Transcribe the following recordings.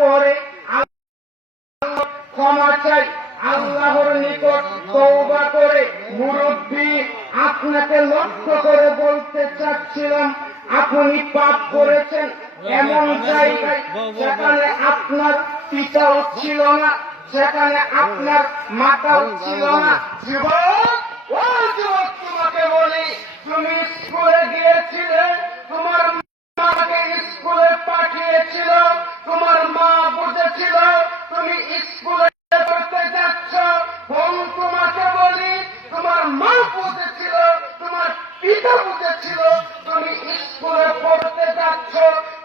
পরে ক্ষমা চাই, আল্লাহর নিকট তওবা করে। মুরব্বী, আপনাকে লক্ষ্য করে বলতে চাচ্ছিলাম, আপনি পাপ করেছেন এমন জায়গায় যেখানে আপনার পিতাও ছিল না, সেখানে আপনার মাতাও ছিল না। যুবক, ও যুবক, তোমাকে বলি, তুমি স্কুলে গিয়েছিলে, তোমার মাকে স্কুলে পাঠিয়েছিল, তোমার মা বুঝেছিল তুমি স্কুলে পড়তে যাচ্ছ। বোন, তোমাকে বলি, তোমার মা বুঝেছিল, তোমার পিতা বুঝেছিল তুমি স্কুলে পড়তে যাচ্ছ।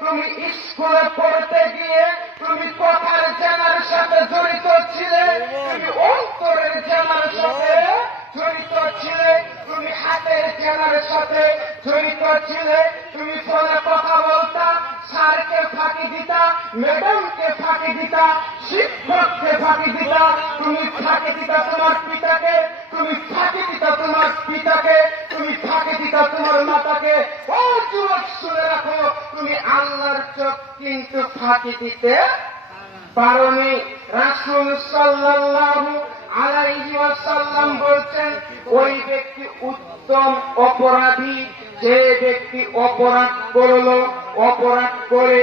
তুমি স্কুলে পড়তে গিয়ে তুমি কথার জানার সাথে জড়িত ছিলে, তুমি অন্তরের জানার সাথে জড়িত ছিলে, তুমি হাতের জানার সাথে জড়িত ছিলে। তুমি ফোনে কথা বলতা, স্যারকে ফাঁকি দিতা, ম্যাডামকে ফাঁকি দিতা, শিক্ষককে ফাঁকি দিতা, তুমি ফাঁকি দিতা তোমার পিতাকে, তুমি ফাঁকি দিতা তোমার পিতাকে, তুমি ফাঁকি দিতা তোমার মাতাকে। ও যুবক, শুনে রাখো, তুমি আল্লাহর চোখ কিন্তু ফাঁকি দিতে পারোনি। রাসূল সাল্লাল্লাহু আলাইহি ওয়াসাল্লাম বলছেন, ওই ব্যক্তি উত্তম অপরাধী যে ব্যক্তি অপরাধ করলো, অপরাধ করে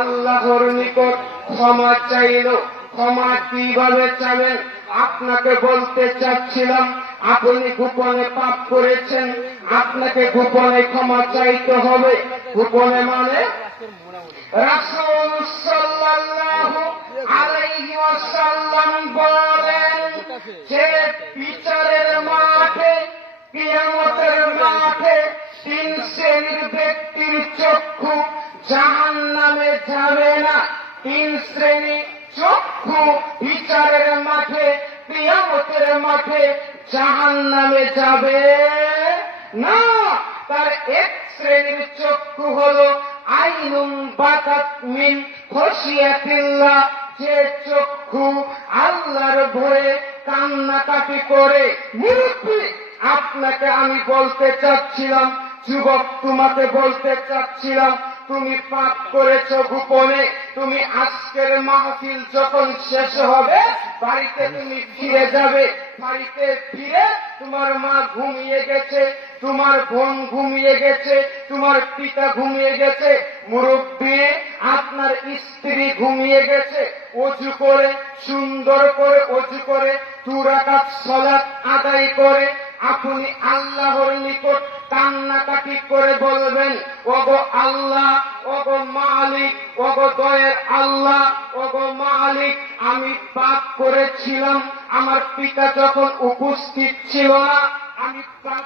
আল্লাহর নিকট ক্ষমা চাইল। ক্ষমা কিভাবে চাবেন? আপনাকে বলতে চাচ্ছিলাম, আপনি গোপনে পাপ করেছেন, আপনাকে গোপনে ক্ষমা চাইতে হবে। গোপনে মানে রাসূল সাল্লাল্লাহু আলাইহি ওয়াসাল্লাম বলেন, যে বিচারের মাঠে, কিয়ামতের মাঠে 3 শ্রেণীর ব্যক্তির চক্ষু জাহান্নামে যাবে না। 3 শ্রেণী চক্ষু বিচারের মাঠে, কিয়ামতের মাঠে জাহান্নামে যাবে না। তার এক শ্রেণীর চক্ষু হলো আইনুম বাকাত মিন খশিয়াতিল্লাহ, যে চক্ষু আল্লাহর ভয়ে কান্নাকাটি করে। মুরব্বী, আপনাকে আমি বলতে চাচ্ছিলাম, যুবক, তোমাকে বলতে চাচ্ছিলাম, তুমি পাপ করেছ গোপনে। তুমি আজকের মাহফিল যখন শেষ হবে, বাড়িতে তুমি ফিরে যাবে। বাড়িতে ফিরে তোমার মা ঘুমিয়ে গেছে, তোমার বোন ঘুমিয়ে গেছে, তোমার পিতা ঘুমিয়ে গেছে। মুরব্বী, আপনার স্ত্রী ঘুমিয়ে গেছে। ওযু করে, সুন্দর করে ওযু করে 2 রাকাত সালাত আদায় করে আপনি আল্লাহর নিকট কান্নাকাটি করে বলবেন, ওগো আল্লাহ, ওগো মালিক, ওগো দয়ার আল্লাহ, ওগো মালিক, আমি পাপ করেছিলাম, আমার পিতা যখন উপস্থিত ছিল না, আমি পাপ